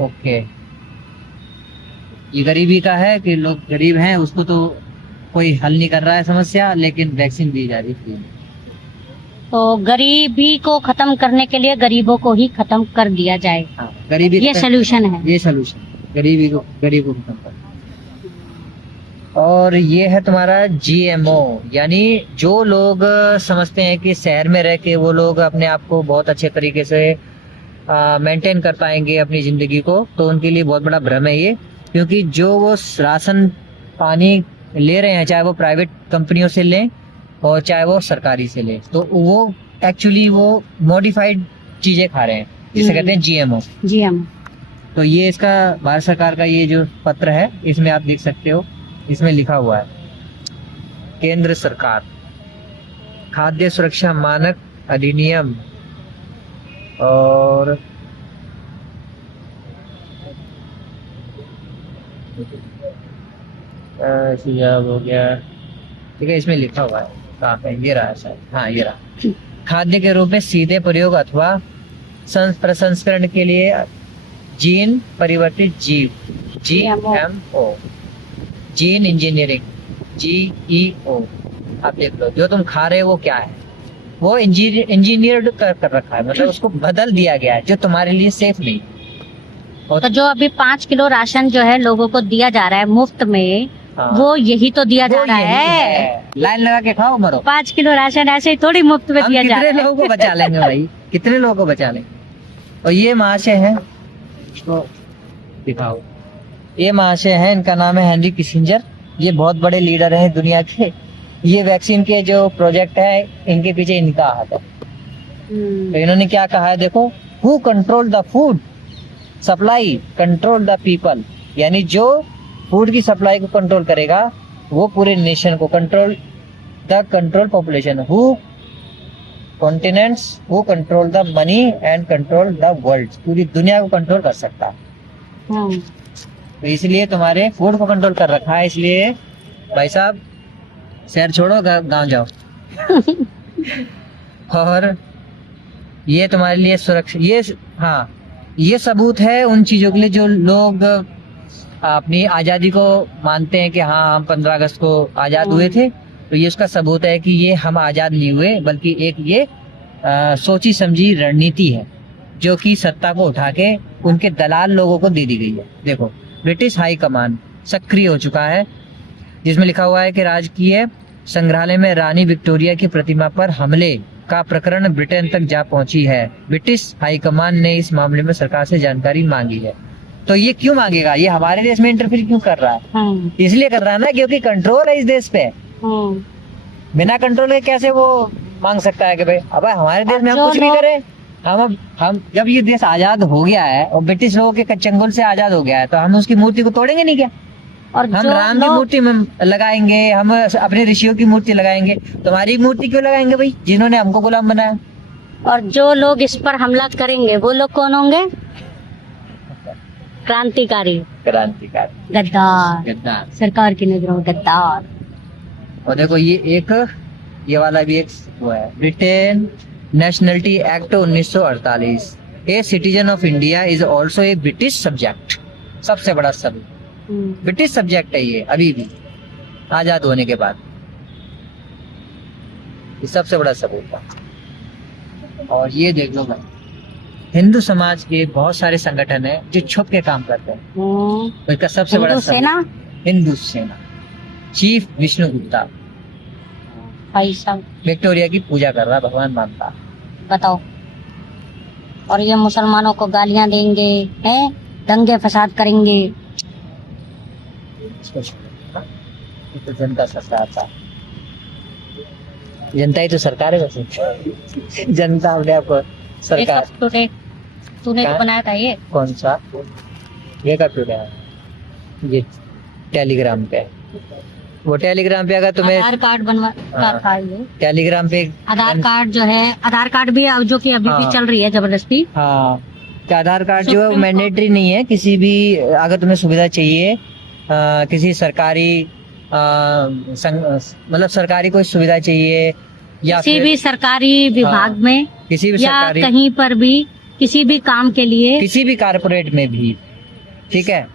Okay, ये गरीबी का है कि लोग गरीब हैं, उसको तो कोई हल नहीं कर रहा है समस्या, लेकिन वैक्सीन दी जा रही है। तो गरीबी को खत्म करने के लिए गरीबों को ही खत्म कर दिया जाए, हाँ, गरीबी ये सलूशन है। ये सलूशन, गरीब को खत्म कर। और ये है तुम्हारा जीएमओ, यानी जो लोग समझते हैं कि शहर में रह के वो लोग अपने आप को बहुत अच्छे तरीके से मेंटेन कर पाएंगे अपनी जिंदगी को, तो उनके लिए बहुत बड़ा भ्रम है ये। क्योंकि जो वो राशन पानी ले रहे हैं, चाहे वो प्राइवेट कंपनियों से लें और चाहे वो सरकारी से लें, तो वो एक्चुअली वो मॉडिफाइड चीजें खा रहे हैं, जिसे कहते हैं जीएमओ। जीएमओ, तो ये इसका भारत सरकार का ये जो पत्र है, इसमें आप देख सकते हो, इसमें लिखा हुआ है केंद्र सरकार खाद्य सुरक्षा मानक अधिनियम और हो गया, ठीक है, इसमें लिखा हुआ है, कहाँ पे, ये रहा शायद, हाँ ये रहा, खाद्य के रूप में सीधे प्रयोग अथवा प्रसंस्करण के लिए जीन परिवर्तित जीव, जीएमओ, जीन इंजीनियरिंग, जीईओ। आप देख लो, जो तुम खा रहे हो वो क्या है, वो इंजीनियर्ड कर रखा है, मतलब उसको बदल दिया गया है, जो तुम्हारे लिए सेफ नहीं। तो जो अभी 5 किलो राशन जो है लोगों को दिया जा रहा है मुफ्त में, हाँ, वो यही तो दिया जा रहा है। लाइन लगा के खाओ मरो। 5 किलो राशन ऐसे ही थोड़ी मुफ्त में दिया जा रहा है। कितने लोगों को बचा लेंगे भाई, कितने लोगों को बचा लेंगे। और ये महाशय है, इसको दिखाओ, ये महाशय है, इनका नाम है हेनरी किसिंजर। ये बहुत बड़े लीडर हैं दुनिया के। ये वैक्सीन के जो प्रोजेक्ट है, इनके पीछे इनका हाथ है। तो इन्होंने क्या कहा है, देखो, who control the food supply control the people, यानी जो फूड की सप्लाई को कंट्रोल करेगा वो पूरे नेशन को control population, who continents, who control the money and control the world, पूरी दुनिया को कंट्रोल कर सकता है। तो इसलिए तुम्हारे फूड को कंट्रोल कर रखा है, इसलिए भाई साहब शहर छोड़ो, गांव जाओ। और ये तुम्हारे लिए सुरक्षा, ये हाँ, ये सबूत है उन चीजों के लिए जो लोग अपनी आजादी को मानते हैं कि हाँ हम 15 अगस्त को आजाद हुए थे। तो ये उसका सबूत है कि ये हम आजाद नहीं हुए, बल्कि एक ये सोची समझी रणनीति है जो कि सत्ता को उठा के उनके दलाल लोगों को दे दी गई है। देखो, ब्रिटिश हाई कमान सक्रिय हो चुका है, जिसमें लिखा हुआ है कि राजकीय संग्रहालय में रानी विक्टोरिया की प्रतिमा पर हमले का प्रकरण ब्रिटेन तक जा पहुंची है। ब्रिटिश हाई कमान ने इस मामले में सरकार से जानकारी मांगी है। तो ये क्यों मांगेगा, ये हमारे देश में इंटरफेयर क्यों कर रहा है? इसलिए कर रहा है ना, क्योंकि कंट्रोल है इस देश पे। बिना कंट्रोल के कैसे वो मांग सकता है कि भाई अब हमारे देश में हम कुछ भी करें। हम जब ये देश आजाद हो गया है और ब्रिटिश लोगों के चंगुल से आजाद हो गया है, तो हम उसकी मूर्ति को तोड़ेंगे नहीं क्या? और हम राम की मूर्ति में लगाएंगे, हम अपने ऋषियों की मूर्ति लगाएंगे, तुम्हारी मूर्ति क्यों लगाएंगे भाई, जिन्होंने हमको गुलाम बनाया? और जो लोग इस पर हमला करेंगे वो लोग कौन होंगे? क्रांतिकारी, गद्दार, सरकार की नजरों में गद्दार। और देखो, ये वाला भी एक वो है, Britain nationality act 1948, a citizen of India is also a British subject. सबसे बड़ा सबूत, ब्रिटिश सब्जेक्ट है ये अभी भी आजाद होने के बाद, ये सबसे बड़ा सबूत है। और ये देख लो भाई, हिंदू समाज के बहुत सारे संगठन है जो छुप के काम करते हैं। इसका सबसे बड़ा हिंदू सेना, चीफ विष्णु गुप्ता भाई साहब विक्टोरिया की पूजा कर रहा, भगवान मानता। बताओ, और ये मुसलमानों को गालियां देंगे, हैं, दंगे फसाद करेंगे। तो जनता सरकार था, जनता ही तो सरकार है वैसे। जनता अपने आप को सरकार। तूने तो बनाया था ये? कौन सा? ये कब टूटा? ये टेलीग्राम पे, वो टेलीग्राम पे अगर तुम्हें आधार कार्ड बनवा था ये टेलीग्राम पे, आधार कार्ड जो है, आधार कार्ड भी जो कि अभी भी चल रही है जबरदस्ती। हाँ, आधार कार्ड जो है मैंडेटरी नहीं है, किसी भी अगर तुम्हें सुविधा चाहिए किसी सरकारी मतलब सरकारी कोई सुविधा चाहिए या किसी भी सरकारी विभाग में, किसी भी या सरकारी कहीं पर भी, किसी भी काम के लिए, किसी भी कारपोरेट में भी, ठीक है,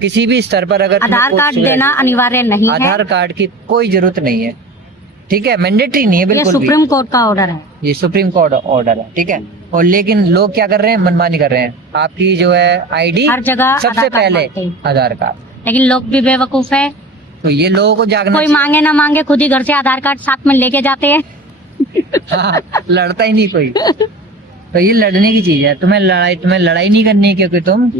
किसी भी स्तर पर अगर तुम्हें आधार पोस्ट कार्ड ग्रेजुएट- देना अनिवार्य नहीं है। आधार कार्ड की कोई जरूरत नहीं है, ठीक है, मैंडेटरी नहीं है ये बिल्कुल भी। सुप्रीम कोर्ट का ऑर्डर है। ये सुप्रीम कोर्ट ऑर्डर है, ठीक है। और लेकिन लोग क्या कर रहे हैं, मनमानी कर रहे हैं। आपकी जो है आईडी हर जगह सबसे आधार कार्ड पहले मांगते हैं। आधार कार्ड। लेकिन लोग भी बेवकूफ है, तो ये लोगों को जागना कोई मांगे ना मांगे खुद ही घर से आधार कार्ड साथ में लेके जाते हैं। हाँ, लड़ता ही नहीं कोई। तो ये लड़ने की चीज है, तुम्हें लड़ाई नहीं करनी है, क्योंकि तुम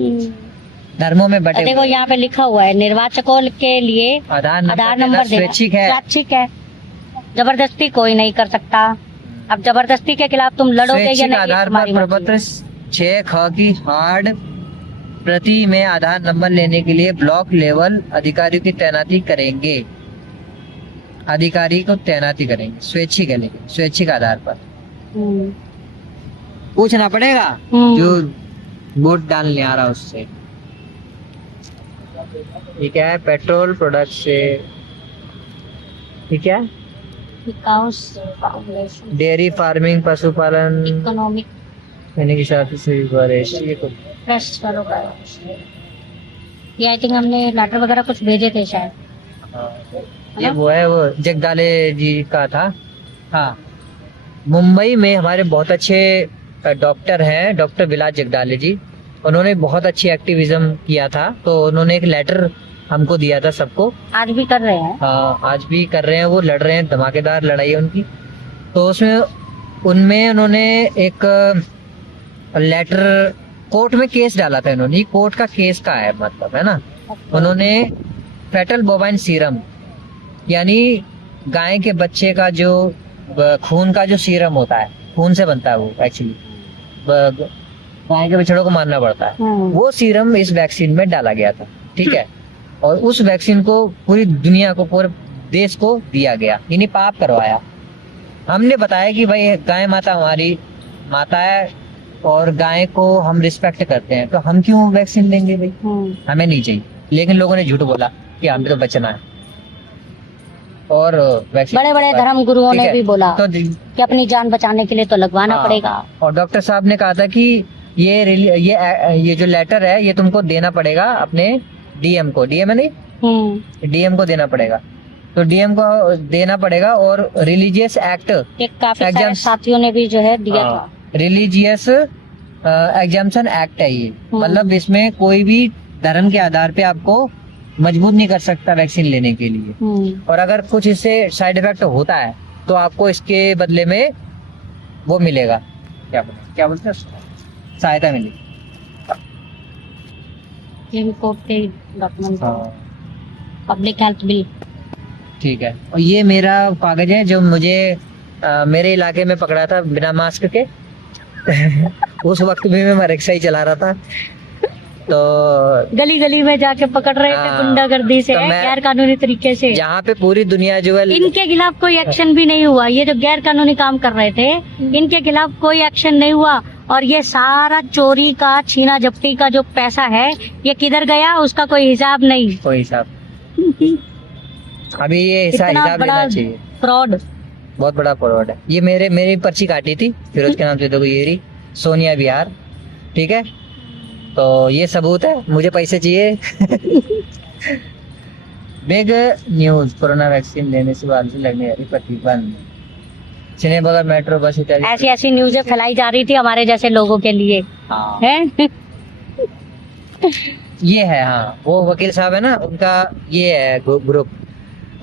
धर्मों में बटे देखो हुए हो। यहाँ पे लिखा हुआ है निर्वाचकों के लिए आधार आधार नंबर नंबर देना स्वैच्छिक है। स्वैच्छिक है, जबरदस्ती कोई नहीं कर सकता। अब जबरदस्ती के खिलाफ तुम लड़ोगे या स्वैच्छिक नहीं, ये आधार तुम्हारी पर मर्जी प्रपत्र है। 6 ख की हार्ड प्रति में आधार नंबर लेने के लिए ब्लॉक लेवल अधिकारियों की तैनाती करेंगे। अधिकारी को तैनाती करेंगे, स्वैच्छिक है, लेकिन स्वैच्छिक आधार पर हम्म, पूछना पड़ेगा हम्म। जो वोट डालने आ रहा है उससे। ठीक है, पेट्रोल प्रोडक्ट से, ठीक है, विकास फाउंडेशन, डेयरी फार्मिंग, पशुपालन, इकोनॉमिक यानी कि साथ से ये तो प्रेस करो। ये आई थिंक हमने लेटर वगैरह कुछ भेजे थे शायद। ये वो है, वो जगदाले जी का था। हाँ, मुंबई में हमारे बहुत अच्छे डॉक्टर हैं, डॉक्टर विलास जगदाले जी। उन्होंने बहुत अच्छी एक्टिविज्म किया था, तो उन्होंने एक लेटर हमको दिया था सबको। आज भी कर रहे हैं। हाँ, आज भी कर रहे हैं, वो लड़ रहे हैं, धमाकेदार लड़ाई है उनकी। तो उसमें उनमें उन्होंने एक लेटर कोर्ट में केस डाला था इन्होंने। कोर्ट का केस का है मतलब, है ना। उन्होंने फेटल बोवाइन सीरम, यानी गाय के बच्चे का जो खून का जो सीरम होता है, खून से बनता है वो एक्चुअली, गाय के बछड़ों को मारना पड़ता है, वो सीरम इस वैक्सीन में डाला गया था, ठीक है। और उस वैक्सीन को पूरी दुनिया को, पूरे देश को दिया गया, यानी पाप करवाया। हमने बताया कि भाई गाय माता हमारी माता है और गाय को हम रिस्पेक्ट करते हैं, तो हम क्यों वैक्सीन लेंगे भाई, हमें नहीं चाहिए। लेकिन लोगों ने झूठ बोला कि हमें तो बचना है, और वैक्सीन बड़े बड़े धर्म गुरुओं ठीक ने है। भी बोला तो कि अपनी जान बचाने के लिए तो लगवाना हाँ, पड़ेगा। और डॉक्टर साहब ने कहा था कि ये जो लेटर है ये तुमको देना पड़ेगा अपने डीएम को, डीएम है नहीं, डीएम को देना पड़ेगा। तो डीएम को देना पड़ेगा। और रिलीजियस एक्ट, एक काफी सारे Exams- साथियों ने भी जो है दिया था। रिलीजियस एग्जाम्पशन एक्ट है ये। मतलब इसमें कोई भी धर्म के आधार पे आपको मजबूर नहीं कर सकता वैक्सीन लेने के लिए। और अगर कुछ इससे साइड इफेक्ट होता है तो आपको इसके बदले में वो मिलेगा, क्या बोलते हैं उसको? सहायता मिलेगी। ये भी कोर्ट के डॉक्यूमेंट, हाँ, पब्लिक हेल्थ बिल। ठीक है। और ये मेरा कागज है जो मुझे मेरे इलाके में पकड़ा था बिना मास्क के। उस वक्त भी मैं रिक्शा ही चला रहा था, तो गली गली में जाके पकड़ रहे थे हाँ, गुंडागर्दी से, तो मैं- गैर कानूनी तरीके से। जहाँ पे पूरी दुनिया जो है इनके खिलाफ कोई एक्शन भी नहीं हुआ। ये जो गैर कानूनी काम कर रहे थे, इनके खिलाफ कोई एक्शन नहीं हुआ। और ये सारा चोरी का, छीना झपटी का जो पैसा है, ये किधर गया उसका कोई हिसाब नहीं। कोई हिसाब, अभी ये इतना हिसाब बड़ा लेना चाहिए। फ्रॉड। बहुत बड़ा फ्रॉड है ये। मेरी पर्ची काटी थी फिरोज के नाम से, देखो ये रही, सोनिया बिहार, ठीक है। तो ये सबूत है, मुझे पैसे चाहिए। बिग न्यूज, कोरोना वैक्सीन लेने से बाद से लगने वाली प्रतिबंध, सिने बगैर मेट्रो बस इत्यादि। ऐसी ऐसी न्यूज़ें फैलाई जा रही थी हमारे जैसे लोगों के लिए, हाँ, हैं? ये है, हाँ, वो वकील साहब है ना, उनका ये है ग्रुप,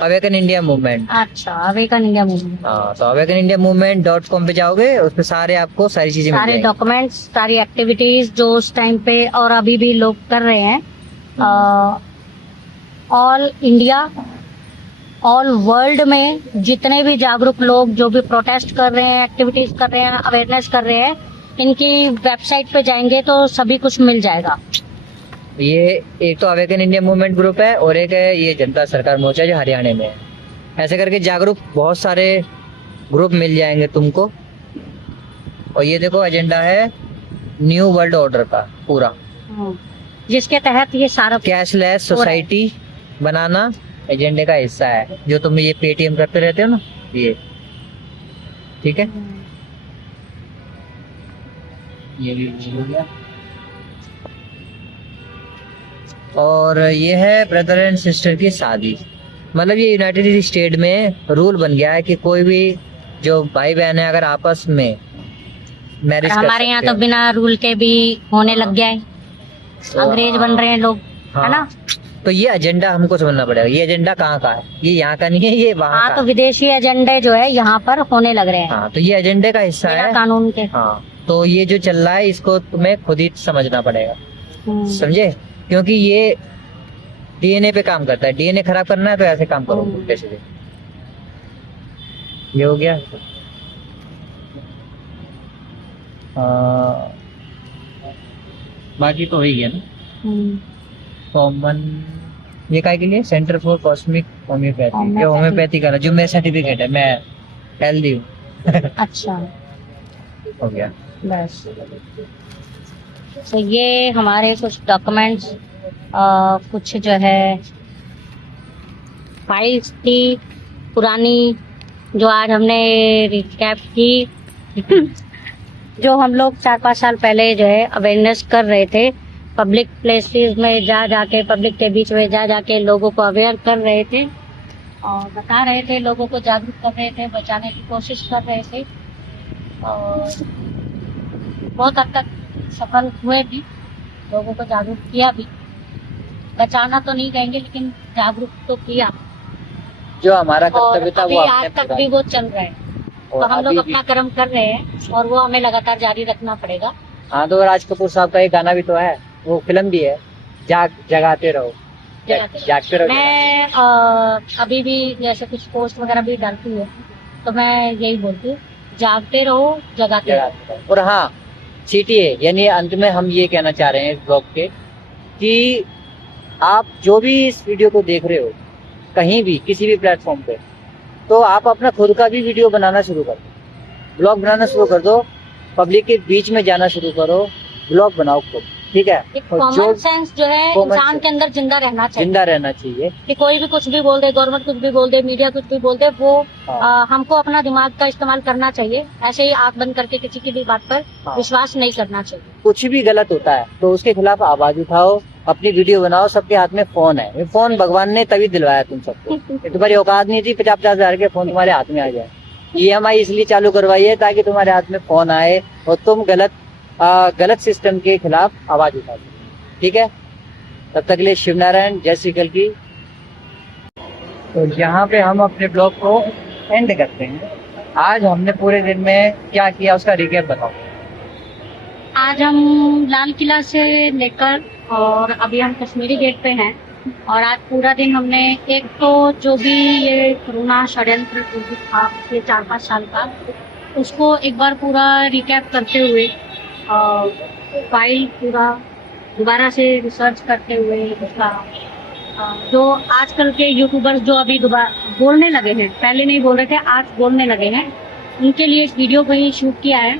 अवेकन इंडिया मूवमेंट। अच्छा, अवेकन इंडिया मूवमेंट। हाँ, तो awakenIndiamovement.com पे जाओगे, उस पे सारे आपको सारी चीजें मिल सारे जाएंगी। डॉक्यूमेंट्स, सारी एक्टिविटीज जो उस टाइम पे और अभी भी लोग कर रहे हैं, ऑल इंडिया, ऑल वर्ल्ड में जितने भी जागरूक लोग जो भी प्रोटेस्ट कर रहे हैं, एक्टिविटीज कर रहे हैं, अवेयरनेस कर रहे हैं, इनकी वेबसाइट पे जाएंगे तो सभी कुछ मिल जाएगा। ये एक तो अवेकन इंडिया मूवमेंट ग्रुप है, और एक है ये जनता सरकार मोर्चा जो हरियाणा में है। ऐसे करके जागरूक बहुत सारे ग्रुप मिल जाएंगे तुमको। और ये देखो एजेंडा है न्यू वर्ल्ड ऑर्डर का पूरा, जिसके तहत ये सारा कैशलेस सोसाइटी बनाना एजेंडे का हिस्सा है, जो तुम ये पेटीएम करते रहते हो ना, ये ठीक है। ये भी हो गया। और ये है ब्रदर एंड सिस्टर की शादी। मतलब ये यूनाइटेड स्टेट में रूल बन गया है कि कोई भी जो भाई बहन है अगर आपस में मैरिज कर हमारे यहाँ सकते तो हैं। बिना रूल के भी होने लग गया है, तो अंग्रेज बन रहे हैं लोग, है ना। तो ये एजेंडा हमको समझना पड़ेगा, ये एजेंडा कहाँ का है, ये यहाँ का नहीं है, ये वहाँ हाँ, का तो है। विदेशी एजेंडे जो है यहाँ पर होने लग रहे हैं हाँ, तो ये एजेंडे का हिस्सा बिना है। कानून के। हाँ, तो ये जो चल रहा है इसको तुम्हें खुद ही समझना पड़ेगा, समझे, क्योंकि ये डीएनए पे काम करता है। डीएनए खराब करना है तो ऐसे काम करो हम्म। जैसे ये हो गया। बाकी तो हो ही गया ना। कॉमन ये काय के लिए सेंटर फॉर कॉस्मिक होम्योपैथी, ये होम्योपैथी का जो मेरा सर्टिफिकेट है, मैं हेल्दी हूँ। अच्छा, हो गया बस। तो ये हमारे कुछ डॉक्यूमेंट्स, कुछ जो है फाइल्स थी पुरानी, जो आज हमने रिकैप की। जो हम लोग 4-5 साल पहले जो है अवेयरनेस कर रहे थे, पब्लिक प्लेसेस में जा जाके, पब्लिक के बीच में जा जाके लोगों को अवेयर कर रहे थे और बता रहे थे, लोगों को जागरूक कर रहे थे, बचाने की कोशिश कर रहे थे और बहुत हद तक सफल हुए भी, लोगों को जागरूक किया भी। बचाना तो नहीं कहेंगे लेकिन जागरूक तो किया, जो हमारा और कर्तव्य था अभी वो आज हमने तक पूरा भी वो चल रहा है। तो और हम लोग अभी अपना कर्म कर रहे हैं और वो हमें लगातार जारी रखना पड़ेगा। हाँ, तो राज कपूर साहब का एक गाना भी तो है, वो फिल्म भी है, जगाते रहो, जागते रहो। मैं अभी भी जैसे कुछ पोस्ट वगैरह भी डालती हूँ तो मैं यही बोलती हूँ, जागते रहो, जगाते रहो। जगाते रहो। और हाँ, सीटीए यानी अंत में हम ये कहना चाह रहे हैं इस ब्लॉग के कि आप जो भी इस वीडियो को देख रहे हो कहीं भी किसी भी प्लेटफॉर्म पे, तो आप अपना खुद का भी वीडियो बनाना शुरू कर दो, ब्लॉग बनाना शुरू कर दो, पब्लिक के बीच में जाना शुरू करो, ब्लॉग बनाओ खुद, ठीक है। एक और कॉमन सेंस जो है common इंसान sense के अंदर जिंदा रहना चाहिए, जिंदा रहना चाहिए। कि कोई भी कुछ भी बोल दे, गवर्नमेंट कुछ भी बोल दे, मीडिया कुछ भी बोल दे, वो हाँ। हमको अपना दिमाग का इस्तेमाल करना चाहिए। ऐसे ही आंख बंद करके किसी की भी बात पर हाँ। विश्वास नहीं करना चाहिए। कुछ भी गलत होता है तो उसके खिलाफ आवाज उठाओ, अपनी वीडियो बनाओ। सबके हाथ में फोन है, ये फोन भगवान ने तभी दिलवाया तुम सबको, ये तुम्हारी औकात नहीं थी 50-50 हजार के फोन तुम्हारे हाथ में आ जाए। EMI इसलिए चालू करवाई है ताकि तुम्हारे हाथ में फोन आए और तुम गलत सिस्टम के खिलाफ आवाज उठा सको, ठीक है। तब तक के लिए शिव नारायण, जय श्री कल की। तो यहाँ पे हम अपने ब्लॉग को एंड करते हैं। आज हमने पूरे दिन में क्या किया उसका रिकैप बताओ। आज हम लाल किला से लेकर और अभी हम कश्मीरी गेट पे हैं और आज पूरा दिन हमने एक तो जो भी ये कोरोना षड्यंत्र जो भी था पिछले 4-5 साल का, उसको एक बार पूरा रिकैप करते हुए, फाइल पूरा दोबारा से रिसर्च करते हुए, उसका जो आजकल के यूट्यूबर्स जो अभी दोबारा बोलने लगे हैं, पहले नहीं बोल रहे थे, आज बोलने लगे हैं, उनके लिए एक वीडियो को ही शूट किया है।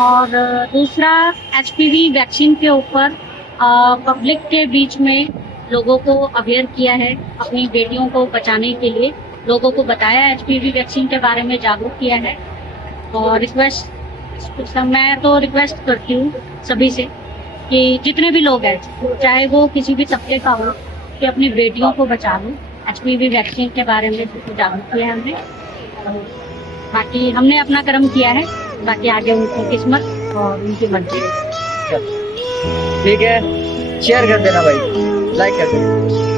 और दूसरा HPV वैक्सीन के ऊपर पब्लिक के बीच में लोगों को अवेयर किया है, अपनी बेटियों को बचाने के लिए लोगों को बताया, HPV वैक्सीन के बारे में जागरूक किया है। और मैं तो रिक्वेस्ट करती हूँ सभी से कि जितने भी लोग हैं, चाहे वो किसी भी तबके का हो, कि अपनी बेटियों को बचा लो। HPV वैक्सीन के बारे में जागरूक किया है हमने, बाकी हमने अपना कर्म किया है, बाकी आगे उनकी किस्मत और उनकी मर्जी है। ठीक है, शेयर कर देना भाई, लाइक कर देना।